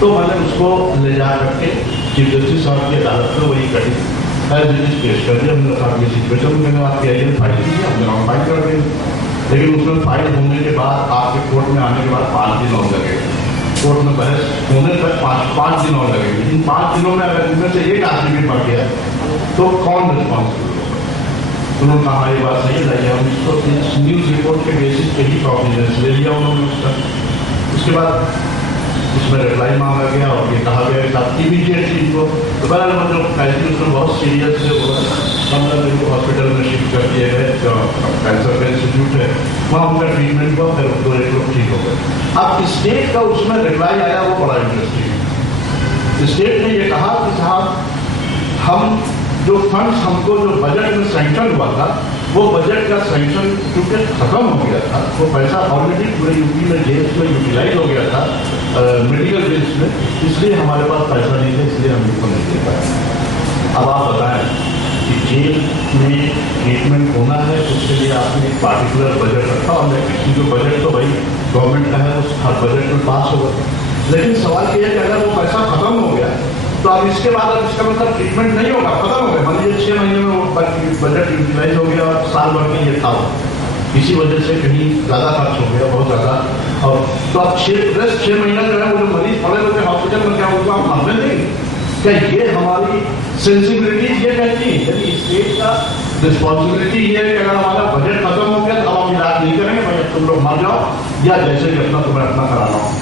तो मैंने उसको ले जा करके चीफ जस्टिस साहब की अदालत में वही कटी पेश कर दिया। हमने कहा ये सिचुएशन मैंने आपकी आई फाइल की थी, हमने हम फाइल कर दी, लेकिन उसमें फाइल होने के बाद आपके कोर्ट में आने के बाद 5 दिन और लगेगा, कोर्ट में बहस होने तक 5 दिन और लगेंगे। इन 5 दिनों में अगर इनमें से एक आदमी भी मर गया तो कौन रिस्पॉन्सिबल होगा? उन्होंने कहा ये बात सही है, हम इसको न्यूज रिपोर्ट के बेसिस पे ही कॉन्फिडेंस ले लिया उन्होंने उसका। उसके बाद उसमें रिप्लाई मांगा गया और ये कहा गया कि आप इमीडिएटली इनको दोबारा जो फैसले उसमें बहुत सीरियस है, वो 15 दिन को हॉस्पिटल में शिफ्ट कर दिए गए, जो कैंसर का इंस्टीट्यूट है वहाँ उनका ट्रीटमेंट हुआ, फिर 2 लोग ठीक हो गए। अब स्टेट का उसमें रिप्लाई आया, वो बड़ा इंटरेस्टिंग। स्टेट ने ये कहा कि साहब हम जो फंड्स हमको जो बजट में सैंक्शन हुआ था, वो बजट का सैंक्शन क्योंकि खत्म हो गया था, वो पैसा ऑलरेडी पूरे यूपी में जेल्स में यूटिलाइज हो गया था मेडिकल बिल्स में, इसलिए हमारे पास पैसा नहीं था, इसलिए हम इसको नहीं दे पाए। अब आप बताएं कि जेल में ट्रीटमेंट होना है, उसके लिए आपने एक पार्टिकुलर बजट रखा, और लेकिन जो बजट तो भाई गवर्नमेंट का है, उस हर बजट में पास होगा, लेकिन सवाल ये है कि अगर वो पैसा खत्म हो गया तो अब इसके बाद अब इसका मतलब ट्रीटमेंट नहीं होगा, खत्म हो गया, मान लीजिए 6 महीने में वो बजट यूटिलाइज हो गया और साल भर के लिए था, इसी वजह से कहीं ज्यादा खर्च हो गया, बहुत ज्यादा। और तो अब 6 महीना जो है वो जो मरीज पड़े हुए हॉस्पिटल में, क्या उनको आप मानते नहीं? क्या ये हमारी सेंसिबिलिटी ये कहती है? यदि स्टेट का रिस्पॉन्सिबिलिटी ये है कि अगर हमारा बजट खत्म हो गया तो हम इलाज नहीं करेंगे, भाई तुम लोग मर जाओ, या जैसे कि अपना तुम्हें अपना कराना हो।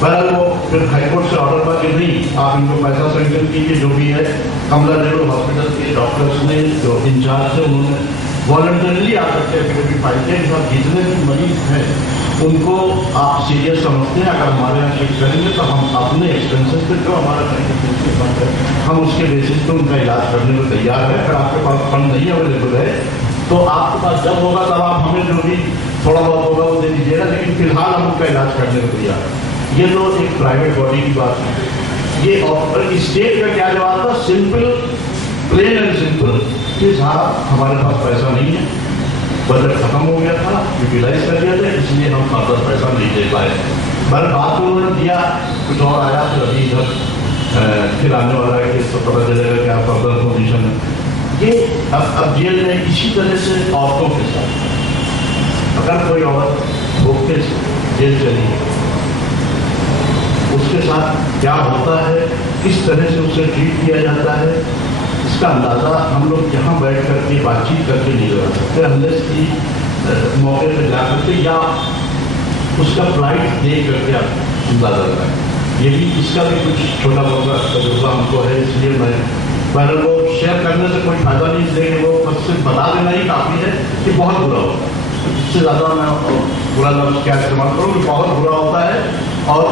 बहरहाल वो फिर हाईकोर्ट से ऑर्डर हुआ कि नहीं, आप इनको पैसा सैंक्शन कीजिए, जो भी है। कमला नेहरू हॉस्पिटल के डॉक्टर्स ने, जो इंचार्ज थे, उन्होंने वॉलंटरली आकर के एफिडेविट फाइल किया, जितने भी मरीज हैं उनको आप सीरियस समझते हैं, अगर हमारे यहाँ चेक करेंगे तो हम अपने एक्सपेंसेस पे जो हमारा फंड है हम उसके बेसिस पे उनका इलाज करने को तैयार है। अगर आपके पास फंड नहीं अवेलेबल है तो आपके पास जब होगा तब आप हमें जो भी थोड़ा बहुत होगा वो दे दीजिएगा, लेकिन फिलहाल हम उनका इलाज करने को तैयार है। ये तो एक प्राइवेट बॉडी की बात है। ये और स्टेट का क्या जवाब था? सिंपल, प्लेन एंड सिंपल कि साहब हमारे पास पैसा नहीं है, बजट खत्म हो गया था, यूटिलाइज कर दिया था, इसलिए हम फर्दर पैसा नहीं दे पाए। पर बात तो उन्होंने दिया, कुछ और आया, तो अभी इधर फिर आने वाला है कि इसको पता चलेगा क्या फर्दर पोजिशन है। ये अब जेल में इसी तरह से औरतों के साथ, अगर कोई औरत भूख के जेल चली है, उसके साथ क्या होता है, किस तरह से उसे ट्रीट किया जाता है, इसका अंदाजा हम लोग यहाँ बैठ करके बातचीत करके नहीं लगा सकते, अनलेस की मौके पर जा करके या उसका फ्लाइट देख करके आप अंदाजा लगाए। ये भी, इसका भी कुछ छोटा मोटा तजुर्बा हमको है, इसलिए मैं पहले वो शेयर करने से कोई फायदा नहीं, इसलिए वो बस सिर्फ बता देना ही काफ़ी है कि बहुत बुरा होता है। इससे ज़्यादा मैं बुरा लफ्ज़ क्या इस्तेमाल करूँ कि बहुत बुरा होता है। और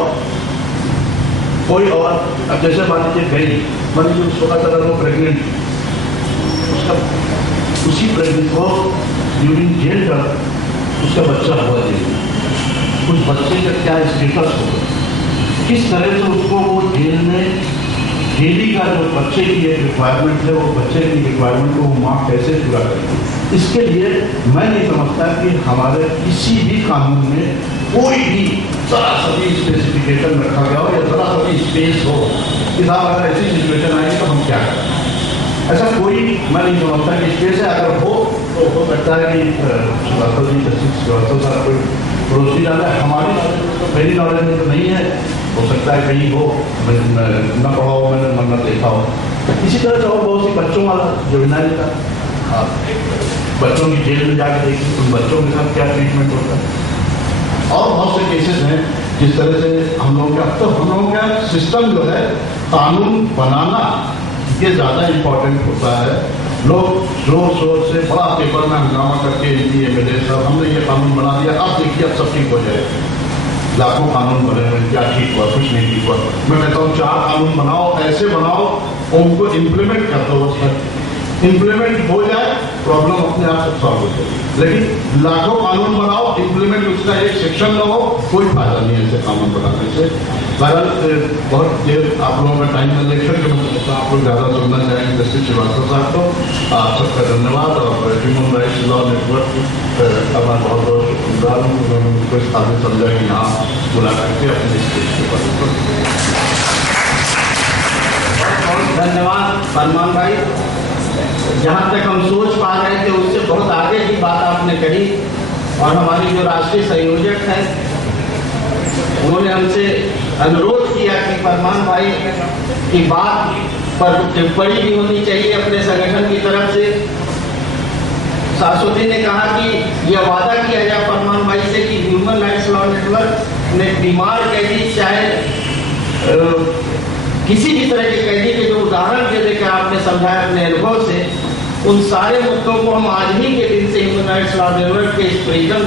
कोई और, अब जैसे मान लीजिए गई, मान लीजिए उसको पता चला वो प्रेग्नेंट, उसका उसी प्रेग्नेंट को ड्यूरिंग जेल का उसका बच्चा हुआ जेल, उस बच्चे का क्या स्टेटस होगा, किस तरह से उसको वो जेल में डेली का जो बच्चे की एक रिक्वायरमेंट है, वो बच्चे की रिक्वायरमेंट को वो माँ कैसे पूरा करेगी। इसके लिए मैं नहीं समझता कि हमारे किसी भी कानून में कोई भी जरा सा भी स्पेसिफिकेशन रखा गया हो या जरा सा भी स्पेस हो कि साहब अगर ऐसी सिचुएशन आएगी तो हम क्या करें। ऐसा कोई मैं नहीं समझता कि स्पेस है। अगर हो तो हो सकता है कि श्रीवास्तव जी, जस्टिस श्रीवास्तव साहब कोई पड़ोसी डाला है, हमारी नॉलेज में तो, मेरी नॉलेज में तो नहीं है, हो सकता है कहीं हो, न पढ़ा हो, मैंने न देखा हो। इसी तरह से और बहुत सी बच्चों वाला जो विनाली का, बच्चों की जेल में जाकर देखिए उन बच्चों के साथ क्या ट्रीटमेंट होता है। और बहुत से केसेस हैं जिस तरह से हम लोगों का, तो हम लोगों का सिस्टम जो है, कानून बनाना ये ज़्यादा इम्पोर्टेंट होता है। लोग जोर शोर से बड़ा पेपर में हंगामा करके MLA साहब हमने ये कानून बना दिया, अब देखिए अब सब ठीक हो जाएगा। लाखों कानून बने हुए, क्या ठीक हुआ? कुछ नहीं ठीक हुआ। मैं कहता हूँ 4 कानून बनाओ, ऐसे बनाओ उनको इम्प्लीमेंट कर दो, इम्प्लीमेंट हो जाए, प्रॉब्लम अपने आप सब सॉल्व हो जाए। लेकिन लाखों कानून बनाओ, इम्प्लीमेंट उसका एक सेक्शन न हो, कोई फायदा नहीं है ऐसे कानून बनाने से। बहरहाल बहुत देर आप लोगों का टाइम में लेक्चर के मतलब आप लोग ज़्यादा सुनना चाहेंगे जस्टिस श्रीवास्तव साहब को, आप सबका धन्यवाद। और ह्यूमन राइट्स लॉ नेटवर्क का मैं बहुत बहुत शुक्रगुजार हूँ, उन्होंने मुझको इस काबिल समझा कि यहाँ बुला करके अपने स्टेज के पर अरमान भाई, जहाँ तक हम सोच पा रहे थे उससे बहुत आगे की बात आपने कही। और हमारी जो राष्ट्रीय संयोजक हैं उन्होंने हमसे अनुरोध किया कि फरमान भाई की बात पर टिप्पणी भी होनी चाहिए अपने संगठन की तरफ से। शाश्वती ने कहा कि यह वादा किया जाए फरमान भाई से कि ह्यूमन राइट्स लॉ नेटवर्क ने बीमार कैदी चाहे किसी भी तरह के कैदी के जो उदाहरण दे देकर आपने समझाया अपने अनुभव से, उन सारे मुद्दों को हम आज ही के दिन से ह्यूमन राइट्स लॉ नेटवर्क के इस फ्रीडम,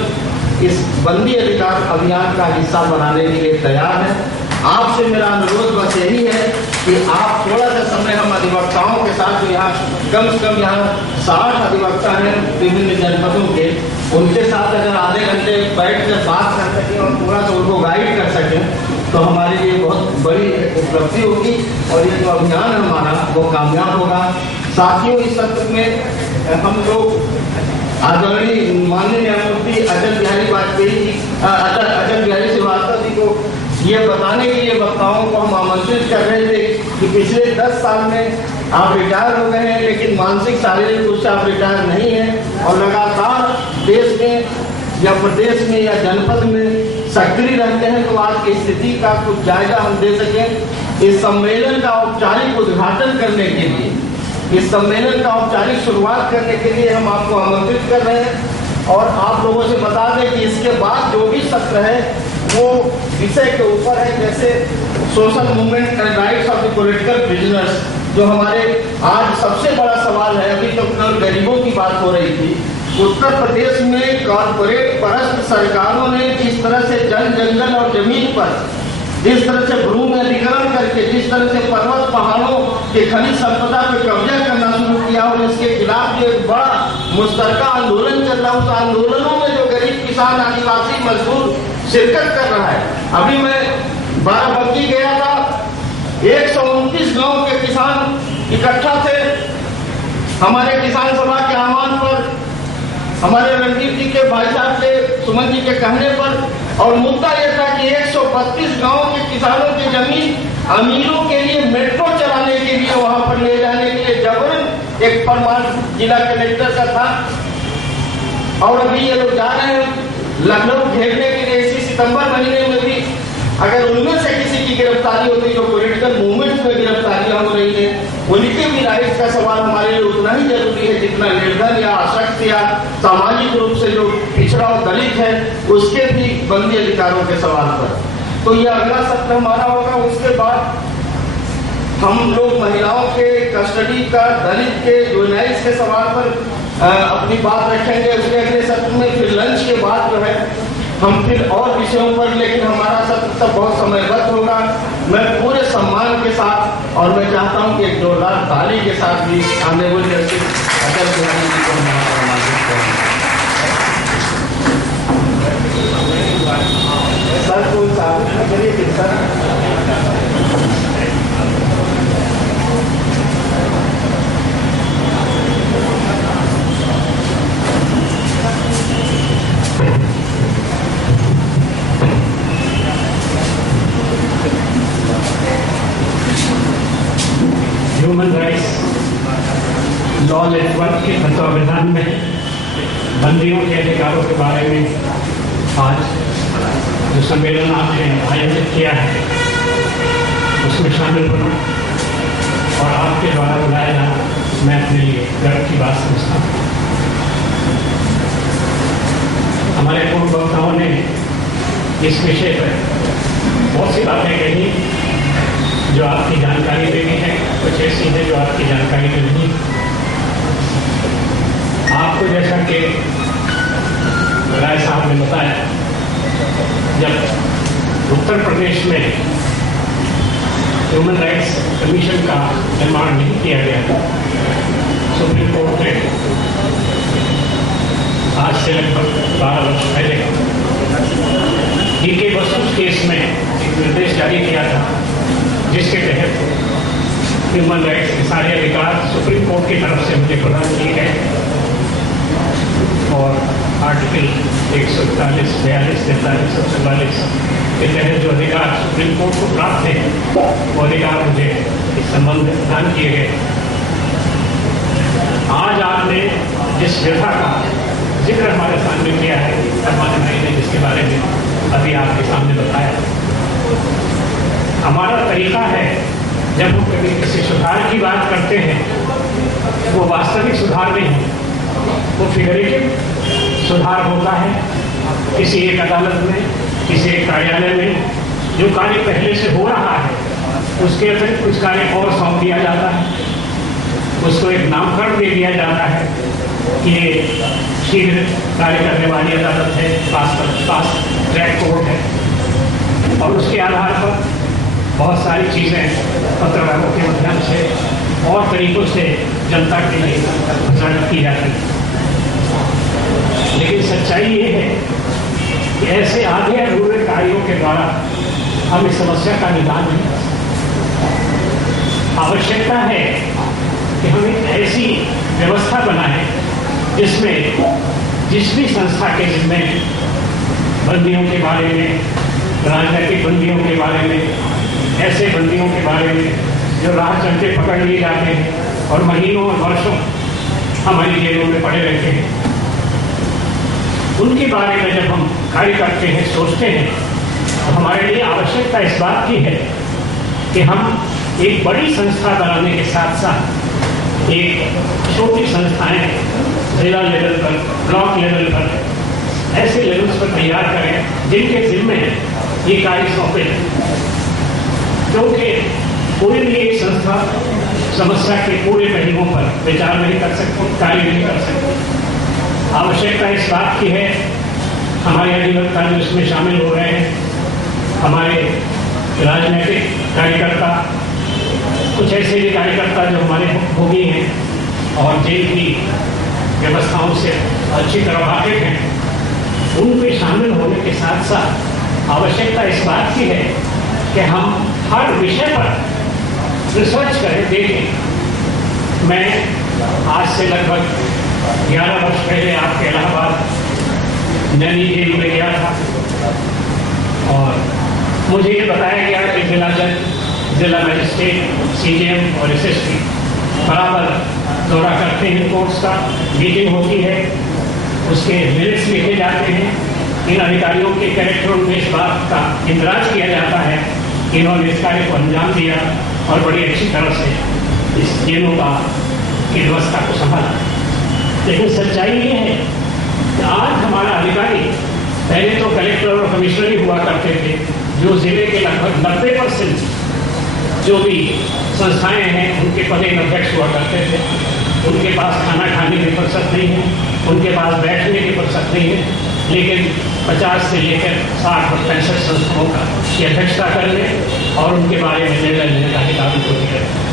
इस बंदी अधिकार अभियान का हिस्सा बनाने के लिए तैयार है। आपसे मेरा अनुरोध बस यही है कि आप थोड़ा सा समय हम अधिवक्ताओं के साथ, जो यहाँ कम से कम यहाँ 60 अधिवक्ता हैं विभिन्न जनपदों के, उनके साथ अगर आधे घंटे बैठ कर बात कर सकें और थोड़ा सा उनको गाइड कर सकें तो हमारे लिए बहुत बड़ी उपलब्धि होगी और ये जो अभियान हमारा वो कामयाब होगा। साथियों, इस सत्र में हम लोग आदरणीय माननीय न्यायमूर्ति अटल बिहारी श्रीवास्तव जी को ये बताने के लिए वक्ताओं को हम आमंत्रित कर रहे थे कि पिछले 10 साल में आप रिटायर हो गए हैं, लेकिन मानसिक शारीरिक रूप से आप रिटायर नहीं हैं और लगातार देश में या प्रदेश में या जनपद में सक्रिय रहते हैं। तो आज की स्थिति का कुछ जायजा हम दे सकें। इस सम्मेलन का औपचारिक उद्घाटन करने के लिए, इस सम्मेलन का औपचारिक शुरुआत करने के लिए हम आपको आमंत्रित कर रहे हैं। और आप लोगों से बता दें कि इसके बाद जो भी सत्र है वो विषय के ऊपर है, जैसे social movement and rights of the political prisoners, जो हमारे आज सबसे बड़ा सवाल है। अभी तो गरीबों की बात हो रही थी। उत्तर प्रदेश में कॉर्पोरेट परस्त सरकारों ने जिस तरह से जंगल और जमीन पर जिस तरह से भूमि अधिग्रहण करके, जिस तरह से पर्वत पहाड़ों के खनिज संपदा पर कब्जा करना शुरू किया और इसके खिलाफ जो एक बड़ा मुश्तरका आंदोलन चल रहा है, उस आंदोलनों में जो गरीब किसान, आदिवासी मजदूर शिरकत कर रहा है। अभी मैं बाराबंकी गया था, 129 गांव के किसान इकट्ठा थे हमारे किसान सभा के आह्वान पर, हमारे रणदीप जी के भाई साहब के, सुमन जी के कहने पर। और मुद्दा यह था कि 132 गांव के किसानों की जमीन अमीरों के लिए मेट्रो चलाने के लिए, वहां पर ले जाने के लिए जबरन एक फरमान जिला कलेक्टर का था। और अभी ये लोग जा रहे हैं लखनऊ घेरने के लिए। इसी सितंबर महीने में भी अगर उनमें से किसी की गिरफ्तारी होती, जो पॉलिटिकल मूवमेंट में गिरफ्तारियां हो रही है, उनके भी राइट्स का सवाल हमारे लिए उतना ही जरूरी है जितना निर्धन या अशक्त या सामाजिक रूप से जो पिछड़ा और दलित है उसके भी बंदी अधिकारों के सवाल पर। तो ये अगला सत्र हमारा होगा। उसके बाद हम लोग महिलाओं के कस्टडी का, दलित के, जुवेनाइल्स के सवाल पर अपनी बात रखेंगे उसके अगले सत्र में। फिर लंच के बाद जो है हम फिर और विषयों पर, लेकिन हमारा सत्र तब बहुत समयबद्ध होगा। मैं पूरे सम्मान के साथ, और मैं चाहता हूं कि एक जोरदार ताली के साथ भी ऑनरेबल जस्टिस अटल बिहारी जी को सम्मानित करें। सर को साबित करिए कि sir human rights law network के तत्वावधान में बंदियों के अधिकारों के बारे में आज जो सम्मेलन आपने आयोजित किया है उसमें शामिल होना और आपके द्वारा बुलाया जाना मैं अपने लिए गर्व की बात समझता हूँ। हमारे पूर्व वक्ताओं ने इस विषय पर बहुत सी बातें कही जो आपकी जानकारी में भी है, कुछ ऐसी है जो आपकी जानकारी में नहीं। आपको जैसा कि राय साहब ने बताया, जब उत्तर प्रदेश में ह्यूमन राइट्स कमीशन का निर्माण नहीं किया गया था, सुप्रीम कोर्ट ने आज से लगभग 12 वर्ष पहले डीके बसु केस में एक निर्देश जारी किया था, जिसके तहत ह्यूमन राइट्स के सारे अधिकार सुप्रीम कोर्ट की तरफ से मुझे प्रदान किए गए और आर्टिकल 141, 42, 43 और 44 के तहत जो अधिकार सुप्रीम कोर्ट को प्राप्त थे वो अधिकार मुझे इस संबंध में प्रदान किए गए। आज आपने जिस व्यथा का जिक्र हमारे सामने किया है, हमारे भाई ने जिसके बारे में अभी आपके सामने बताया, हमारा तरीका है जब हम कभी किसी सुधार की बात करते हैं, वो वास्तविक सुधार नहीं है, वो फिगरेटिव सुधार होता है। किसी एक अदालत में, किसी एक कार्यालय में जो कार्य पहले से हो रहा है उसके अतिरिक्त कुछ कार्य और सौंप दिया जाता है, उसको एक नामकरण दे दिया जाता है कि ये शीघ्र कार्य करने वाली अदालत है, फास्ट ट्रैक कोर्ट है, और उसके आधार पर बहुत सारी चीज़ें पत्रकारों के माध्यम से और तरीकों से जनता के लिए प्रसारित की जाती है। लेकिन सच्चाई ये है कि ऐसे आधे अधूरे कार्यों के द्वारा हम इस समस्या का निदान नहीं कर सकते। आवश्यकता है कि हम एक ऐसी व्यवस्था बनाएं जिसमें जिस भी संस्था के जिम्मे बंदियों के बारे में, राजनीतिक बंदियों के बारे में, ऐसे बंदियों के बारे में जो राह चलते पकड़ लिए जाते हैं और महीनों और वर्षों हमारी जेलों में पड़े रहते हैं, उनके बारे में जब हम कार्य करते हैं, सोचते हैं, तो हमारे लिए आवश्यकता इस बात की है कि हम एक बड़ी संस्था बनाने के साथ साथ एक छोटी संस्थाएं जिला लेवल पर, ब्लॉक लेवल पर, ऐसे लेवल्स पर तैयार करें जिनके जिम्मे ये कार्य सौंपे। क्योंकि कोई भी एक संस्था समस्या के पूरे पहलुओं पर विचार नहीं कर सकती, कार्य नहीं कर सकती। आवश्यकता इस बात की है, हमारे अधिवक्ता जो इसमें शामिल हो रहे हैं, हमारे राजनीतिक कार्यकर्ता, कुछ ऐसे भी कार्यकर्ता जो हमारे भोगी हैं और जेल की व्यवस्थाओं से अच्छी तरह वाकिफ हैं, उनके शामिल होने के साथ साथ आवश्यकता इस बात की है कि हम हर विषय पर रिसर्च करें, देखें। मैं आज से लगभग 11 वर्ष पहले आपके इलाहाबाद नैनी जेल में गया था और मुझे ये बताया गया कि जिला जज, जिला मजिस्ट्रेट, CJM और SSP बराबर दौरा करते हैं, कोर्ट्स का मीटिंग होती है, उसके मिनट्स लिखे जाते हैं, इन अधिकारियों के कैरेक्टर में इस बात का इंदराज किया जाता है कि इन्होंने इस कार्य को अंजाम दिया और बड़ी अच्छी तरह से इस जेलों का की व्यवस्था को संभाला। लेकिन सच्चाई ये है कि आज हमारा अधिकारी, पहले तो कलेक्टर और कमिश्नर ही हुआ करते थे, जो जिले के लगभग 90% जो भी संस्थाएं हैं उनके पदेन अध्यक्ष हुआ करते थे। उनके पास खाना खाने की फुर्सत नहीं है, उनके पास बैठने की फुर्सत नहीं है, लेकिन 50 से लेकर 60 और 65 संस्थाओं का की अध्यक्षता करने और उनके बारे में निर्णय लेने का अधिकार होती है।